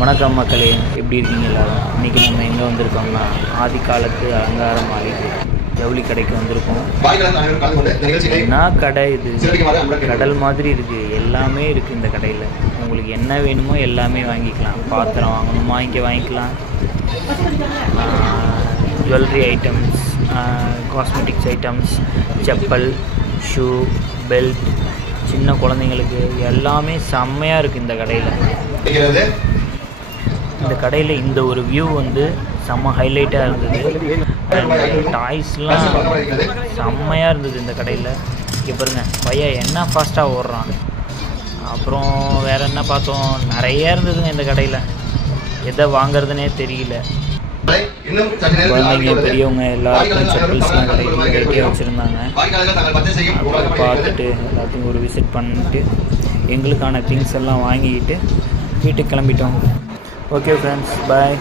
வணக்கம் மக்களே, எப்படி இருக்கீங்க எல்லாரும்? இன்றைக்கி நம்ம எங்கே வந்திருக்கோம்னா ஆதிகாலத்து அலங்கார மாளிகை ஜவுளி கடைக்கு வந்திருக்கோம். என்ன கடை இது? கடல் மாதிரி இருக்குது, எல்லாமே இருக்குது இந்த கடையில். உங்களுக்கு என்ன வேணுமோ எல்லாமே வாங்கிக்கலாம். பாத்திரம் வாங்கணுமா இங்கே வாங்கிக்கலாம். Jewellery items, cosmetics items, chappal, shoe, belt, சின்ன குழந்தைங்களுக்கு எல்லாமே செம்மையாக இருக்குது இந்த கடையில். இந்த கடையில் இந்த ஒரு வியூ வந்து செம்ம ஹைலைட்டாக இருந்தது. அண்ட் டாய்ஸ்லாம் செம்மையாக இருந்தது இந்த கடையில். இங்கே பாருங்கள், பையன் என்ன ஃபாஸ்ட்டாக ஓடுறான். அப்புறம் வேறு என்ன பார்த்தோம், நிறைய இருந்ததுங்க இந்த கடையில். எதை வாங்கிறதுனே தெரியல. குழந்தைங்க பெரியவங்க எல்லாருக்கும் செப்பல்ஸ்லாம் வெரைட்டியாக வச்சுருந்தாங்க. அப்புறம் பார்த்துட்டு எல்லாத்தையும் ஒரு விசிட் பண்ணிட்டு எங்களுக்கான திங்ஸ் எல்லாம் வாங்கிக்கிட்டு வீட்டுக்கு கிளம்பிட்டோம். ஓகே ஃப்ரெண்ட்ஸ், பாய்.